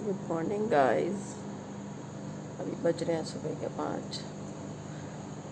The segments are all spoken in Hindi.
Good morning guys. अभी बज रहे हैं सुबह के 5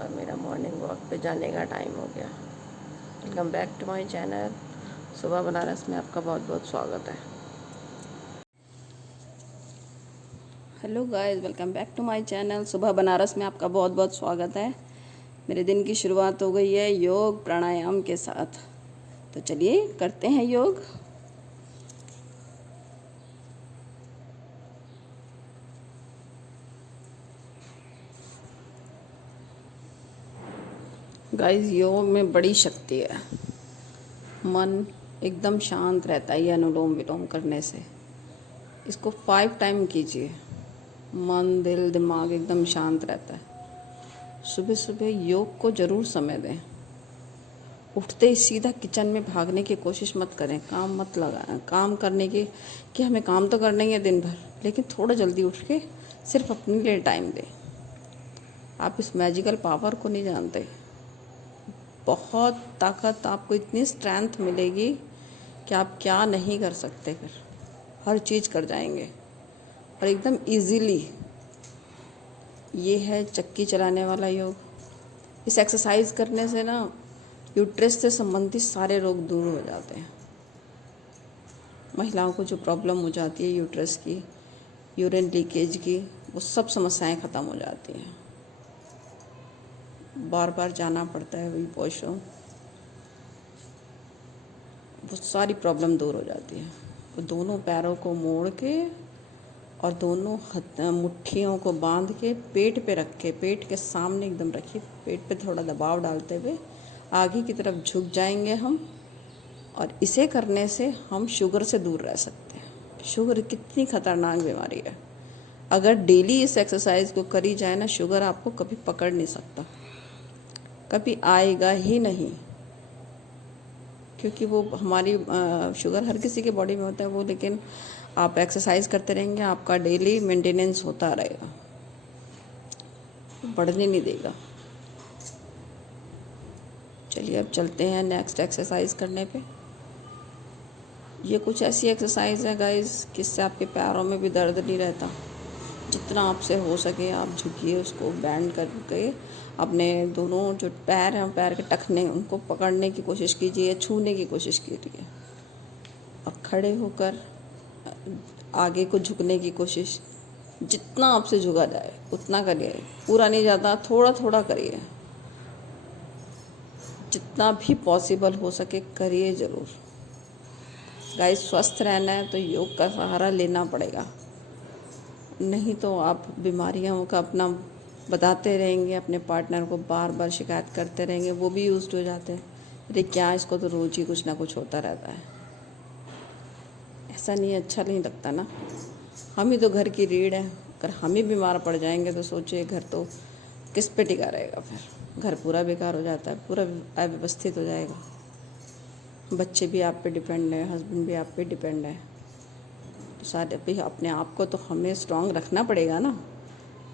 और मेरा मॉर्निंग वॉक पे जाने का टाइम हो गया। Welcome back to my channel. सुबह बनारस में आपका बहुत बहुत स्वागत है। Hello guys, welcome back to my channel. सुबह बनारस में आपका बहुत बहुत स्वागत है। मेरे दिन की शुरुआत हो गई है योग प्राणायाम के साथ, तो चलिए करते हैं योग। गाइस, योग में बड़ी शक्ति है। मन एकदम शांत रहता है ये अनुलोम विलोम करने से। इसको 5 टाइम कीजिए। मन दिल दिमाग एकदम शांत रहता है। सुबह सुबह योग को ज़रूर समय दें। उठते ही सीधा किचन में भागने की कोशिश मत करें। काम मत लगाएं। काम करने की कि हमें काम तो करना ही है दिन भर, लेकिन थोड़ा जल्दी उठ के सिर्फ अपने लिए टाइम दें। आप इस मैजिकल पावर को नहीं जानते। बहुत ताकत, आपको इतनी स्ट्रेंथ मिलेगी कि आप क्या नहीं कर सकते। फिर हर चीज़ कर जाएंगे और एकदम इजीली। ये है चक्की चलाने वाला योग। इस एक्सरसाइज करने से ना यूट्रस से संबंधित सारे रोग दूर हो जाते हैं। महिलाओं को जो प्रॉब्लम हो जाती है यूट्रस की, यूरिन लीकेज की, वो सब समस्याएं ख़त्म हो जाती हैं। बार बार जाना पड़ता है वही वॉशरूम, वो सारी प्रॉब्लम दूर हो जाती है। तो दोनों पैरों को मोड़ के और दोनों मुट्ठियों को बांध के पेट पे रख के, पेट के सामने एकदम रखिए। पेट पे थोड़ा दबाव डालते हुए आगे की तरफ झुक जाएंगे हम। और इसे करने से हम शुगर से दूर रह सकते हैं। शुगर कितनी खतरनाक बीमारी है। अगर डेली इस एक्सरसाइज को करी जाए ना, शुगर आपको कभी पकड़ नहीं सकता, कभी आएगा ही नहीं। क्योंकि वो हमारी शुगर हर किसी के बॉडी में होता है वो, लेकिन आप एक्सरसाइज करते रहेंगे, आपका डेली मेंटेनेंस होता रहेगा, बढ़ने नहीं देगा। चलिए अब चलते हैं नेक्स्ट एक्सरसाइज करने पे। ये कुछ ऐसी एक्सरसाइज है गाइस जिससे आपके पैरों में भी दर्द नहीं रहता। जितना आपसे हो सके आप झुकिए, उसको बैंड करके अपने दोनों जो पैर हैं, पैर के टखने, उनको पकड़ने की कोशिश कीजिए, छूने की कोशिश कीजिए। और खड़े होकर आगे को झुकने की कोशिश, जितना आपसे झुका जाए उतना करिए। पूरा नहीं जाता, थोड़ा थोड़ा करिए। जितना भी पॉसिबल हो सके करिए ज़रूर। गाइस, स्वस्थ रहना है तो योग का सहारा लेना पड़ेगा, नहीं तो आप बीमारियों का अपना बताते रहेंगे, अपने पार्टनर को बार बार शिकायत करते रहेंगे, वो भी यूज्ड हो जाते हैं। अरे क्या, इसको तो रोज़ ही कुछ ना कुछ होता रहता है। ऐसा नहीं, अच्छा नहीं लगता ना। हम ही तो घर की रीढ़ है। अगर हम ही बीमार पड़ जाएंगे तो सोचिए घर तो किस पे टिका रहेगा। फिर घर पूरा बेकार हो जाता है, पूरा अव्यवस्थित हो जाएगा। बच्चे भी आप पे डिपेंड है, हस्बैंड भी आप पे डिपेंड है। तो सारे भी अपने आप को तो हमें स्ट्रांग रखना पड़ेगा ना।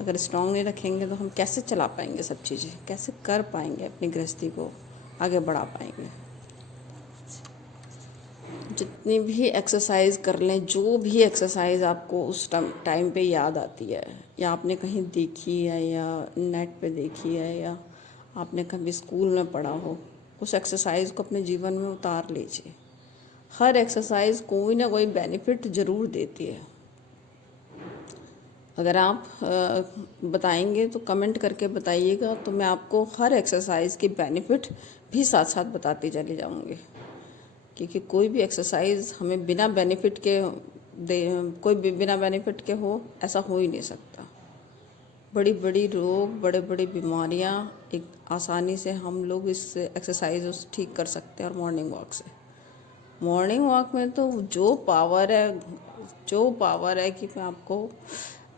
अगर स्ट्रांग नहीं रखेंगे तो हम कैसे चला पाएंगे सब चीज़ें, कैसे कर पाएंगे, अपनी गृहस्थी को आगे बढ़ा पाएंगे। जितनी भी एक्सरसाइज कर लें, जो भी एक्सरसाइज आपको उस टाइम पे याद आती है, या आपने कहीं देखी है, या नेट पे देखी है, या आपने कभी स्कूल में पढ़ा हो, उस एक्सरसाइज को अपने जीवन में उतार लीजिए। हर एक्सरसाइज कोई ना कोई बेनिफिट ज़रूर देती है। अगर आप बताएंगे तो कमेंट करके बताइएगा, तो मैं आपको हर एक्सरसाइज के बेनिफिट भी साथ साथ बताती चली जाऊंगी। क्योंकि कोई भी एक्सरसाइज हमें बिना बेनिफिट के कोई भी बिना बेनिफिट के हो, ऐसा हो ही नहीं सकता। बड़ी बड़ी रोग, बड़े बड़ी बीमारियां एक आसानी से हम लोग इस एक्सरसाइज ठीक कर सकते हैं। और मॉर्निंग वॉक से, मॉर्निंग वॉक में तो जो पावर है, जो पावर है कि मैं आपको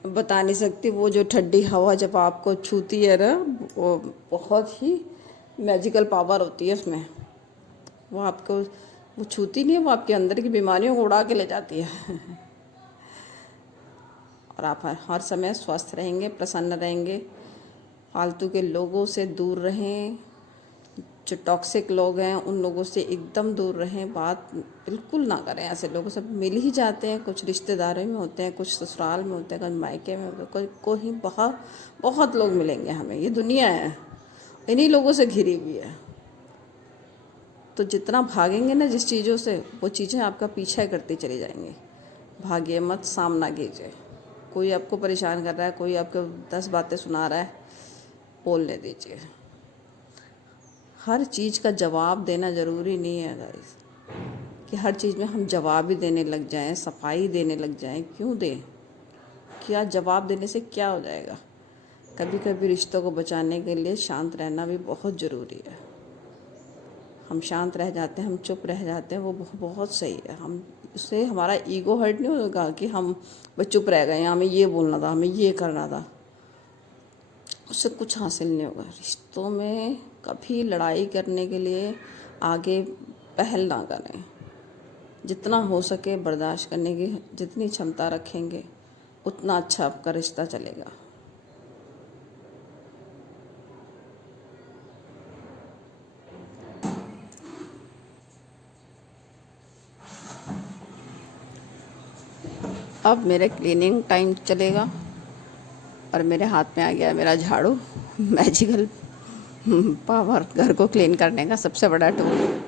बता नहीं सकती। वो जो ठंडी हवा जब आपको छूती है ना, वो बहुत ही मैजिकल पावर होती है उसमें। वो आपको, वो छूती नहीं है, वो आपके अंदर की बीमारियों को उड़ा के ले जाती है। और आप हर समय स्वस्थ रहेंगे, प्रसन्न रहेंगे, फालतू के लोगों से दूर रहें, जो टॉक्सिक लोग हैं उन लोगों से एकदम दूर रहें, बात बिल्कुल ना करें। ऐसे लोगों से मिल ही जाते हैं, कुछ रिश्तेदारों में होते हैं, कुछ ससुराल में होते हैं, कुछ मायके में होते हैं, कोई बहुत बहुत लोग मिलेंगे हमें। ये दुनिया है, इन्हीं लोगों से घिरी हुई है। तो जितना भागेंगे ना जिस चीज़ों से, वो चीज़ें आपका पीछा करती चली जाएंगी। भागिए मत, सामना कीजिए। कोई आपको परेशान कर रहा है, कोई आपको 10 बातें सुना रहा है, बोलने दीजिए। हर चीज़ का जवाब देना ज़रूरी नहीं है गाइस, कि हर चीज़ में हम जवाब ही देने लग जाएं, सफाई देने लग जाएं। क्यों दें? क्या जवाब देने से क्या हो जाएगा? कभी कभी रिश्तों को बचाने के लिए शांत रहना भी बहुत ज़रूरी है। हम शांत रह जाते हैं, हम चुप रह जाते हैं, वो बहुत सही है। हम उससे हमारा ईगो हर्ट नहीं होगा कि हम बस चुप रह गए, हमें ये बोलना था, हमें ये करना था। उससे कुछ हासिल नहीं होगा। रिश्तों में कभी लड़ाई करने के लिए आगे पहल ना करें। जितना हो सके बर्दाश्त करने की जितनी क्षमता रखेंगे, उतना अच्छा आपका रिश्ता चलेगा। अब मेरे क्लीनिंग टाइम चलेगा और मेरे हाथ में आ गया मेरा झाड़ू, मैजिकल पावर, घर को क्लीन करने का सबसे बड़ा टूल।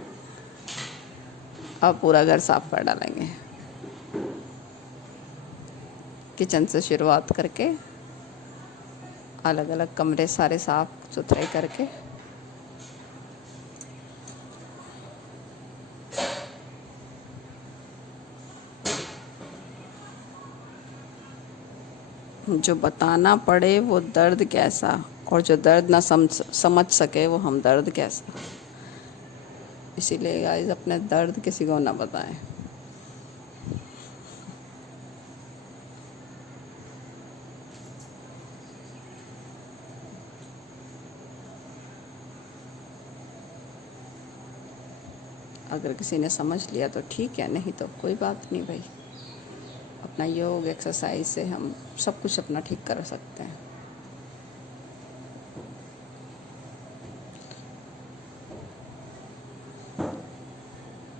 अब पूरा घर साफ कर डालेंगे, किचन से शुरुआत करके अलग अलग कमरे सारे साफ सुथरे करके। जो बताना पड़े वो दर्द कैसा, और जो दर्द ना समझ सके वो हम दर्द कैसा। इसीलिए गाइस अपने दर्द किसी को ना बताएं। अगर किसी ने समझ लिया तो ठीक है, नहीं तो कोई बात नहीं भाई। अपना योग एक्सरसाइज से हम सब कुछ अपना ठीक कर सकते हैं।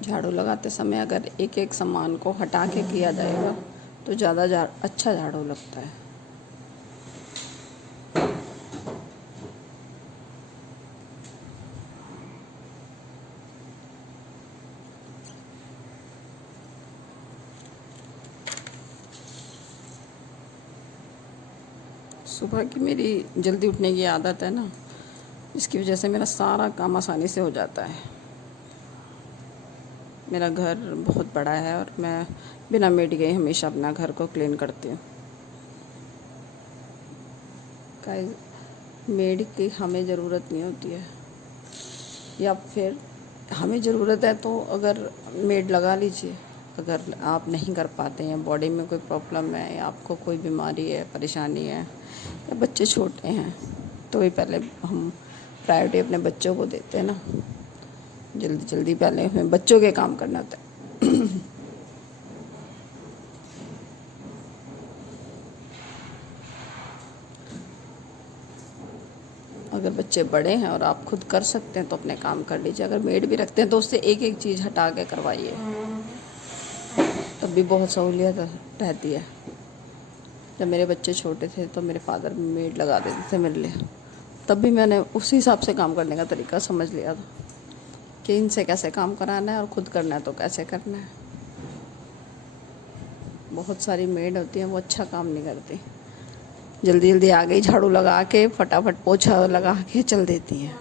झाड़ू लगाते समय अगर एक एक सामान को हटा के किया जाएगा तो ज़्यादा अच्छा झाड़ू लगता है। सुबह की मेरी जल्दी उठने की आदत है ना, इसकी वजह से मेरा सारा काम आसानी से हो जाता है। मेरा घर बहुत बड़ा है और मैं बिना मेड गए हमेशा अपना घर को क्लीन करती हूँ। गाइस, मेड की हमें ज़रूरत नहीं होती है, या फिर हमें ज़रूरत है तो अगर मेड लगा लीजिए। अगर आप नहीं कर पाते हैं, बॉडी में कोई प्रॉब्लम है या आपको कोई बीमारी है, परेशानी है, या बच्चे छोटे हैं, तो भी पहले हम प्रायोरिटी अपने बच्चों को देते हैं ना। जल्दी जल्दी पहले हमें बच्चों के काम करना होता है। अगर बच्चे बड़े हैं और आप खुद कर सकते हैं तो अपने काम कर लीजिए। अगर मेड भी रखते हैं तो उससे एक एक चीज़ हटा के करवाइए, तब भी बहुत सहूलियत रहती है। जब मेरे बच्चे छोटे थे तो मेरे फादर मेड लगा देते थे मेरे लिए, तब भी मैंने उसी हिसाब से काम करने का तरीका समझ लिया था कि इनसे कैसे काम कराना है और ख़ुद करना है तो कैसे करना है। बहुत सारी मेड होती हैं, वो अच्छा काम नहीं करती, जल्दी जल्दी आ गई, झाड़ू लगा के फटाफट पोछा लगा के चल देती हैं।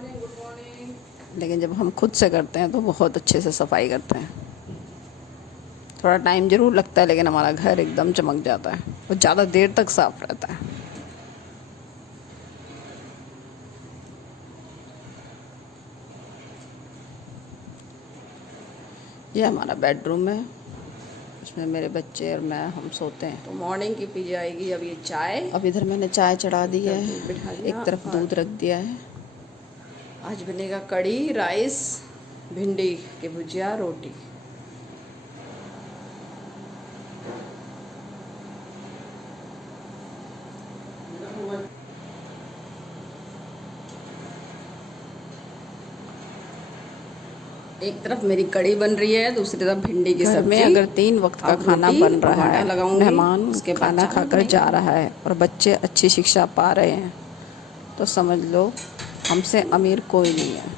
लेकिन जब हम खुद से करते हैं तो बहुत अच्छे से सफाई करते हैं। थोड़ा टाइम ज़रूर लगता है, लेकिन हमारा घर एकदम चमक जाता है और ज़्यादा देर तक साफ रहता है। ये हमारा बेडरूम है, उसमें मेरे बच्चे और मैं हम सोते हैं। तो मॉर्निंग की पी जाएगी अब ये चाय। अब इधर मैंने चाय चढ़ा दी है, एक तरफ दूध रख दिया है। आज बनेगा कढ़ी, राइस, भिंडी की भुजिया, रोटी। एक तरफ मेरी कड़ी बन रही है, दूसरी तरफ भिंडी की सब्जी। में अगर 3 वक्त का खाना बन रहा है, मेहमान उसके बाद खाना चावल खाकर बनेंगे। जा रहा है और बच्चे अच्छी शिक्षा पा रहे हैं, तो समझ लो हमसे अमीर कोई नहीं है।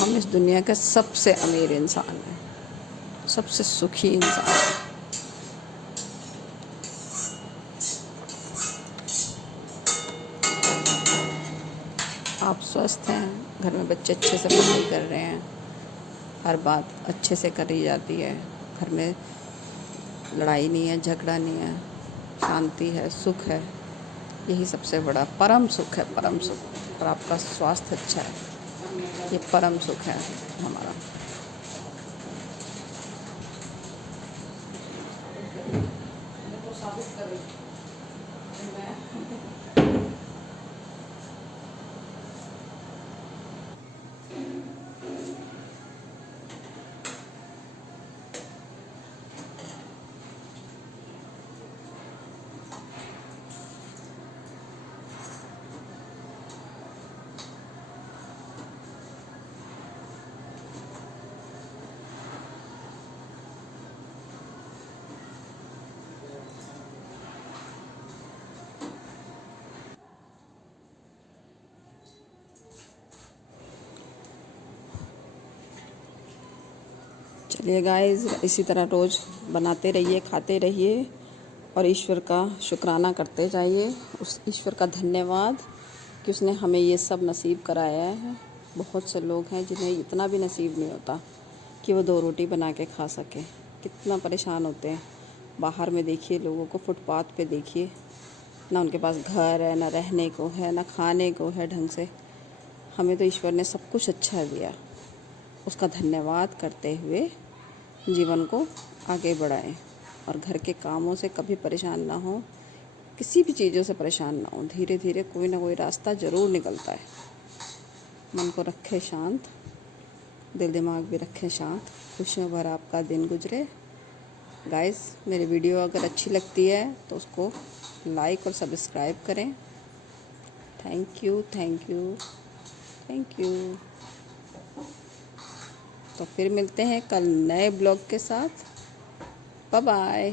हम इस दुनिया के सबसे अमीर इंसान हैं, सबसे सुखी इंसान हैं। आप स्वस्थ हैं, घर में बच्चे अच्छे से पढ़ाई कर रहे हैं, हर बात अच्छे से करी जाती है, घर में लड़ाई नहीं है, झगड़ा नहीं है, शांति है, सुख है। यही सबसे बड़ा परम सुख है, परम सुख। और आपका स्वास्थ्य अच्छा है, ये परम सुख है हमारा। चलिए गाइस, इसी तरह रोज़ बनाते रहिए, खाते रहिए और ईश्वर का शुक्राना करते जाइए। उस ईश्वर का धन्यवाद कि उसने हमें ये सब नसीब कराया है। बहुत से लोग हैं जिन्हें इतना भी नसीब नहीं होता कि वो 2 रोटी बना के खा सकें, कितना परेशान होते हैं। बाहर में देखिए लोगों को, फुटपाथ पे देखिए, ना उनके पास घर है, ना रहने को है, ना खाने को है ढंग से। हमें तो ईश्वर ने सब कुछ अच्छा दिया, उसका धन्यवाद करते हुए जीवन को आगे बढ़ाएं और घर के कामों से कभी परेशान ना हो, किसी भी चीज़ों से परेशान ना हो। धीरे धीरे कोई ना कोई रास्ता ज़रूर निकलता है। मन को रखें शांत, दिल दिमाग भी रखें शांत। खुशियों भरा आपका दिन गुजरे। गाइस, मेरी वीडियो अगर अच्छी लगती है तो उसको लाइक और सब्सक्राइब करें। Thank you, thank you, thank you. तो फिर मिलते हैं कल नए ब्लॉग के साथ। Bye bye.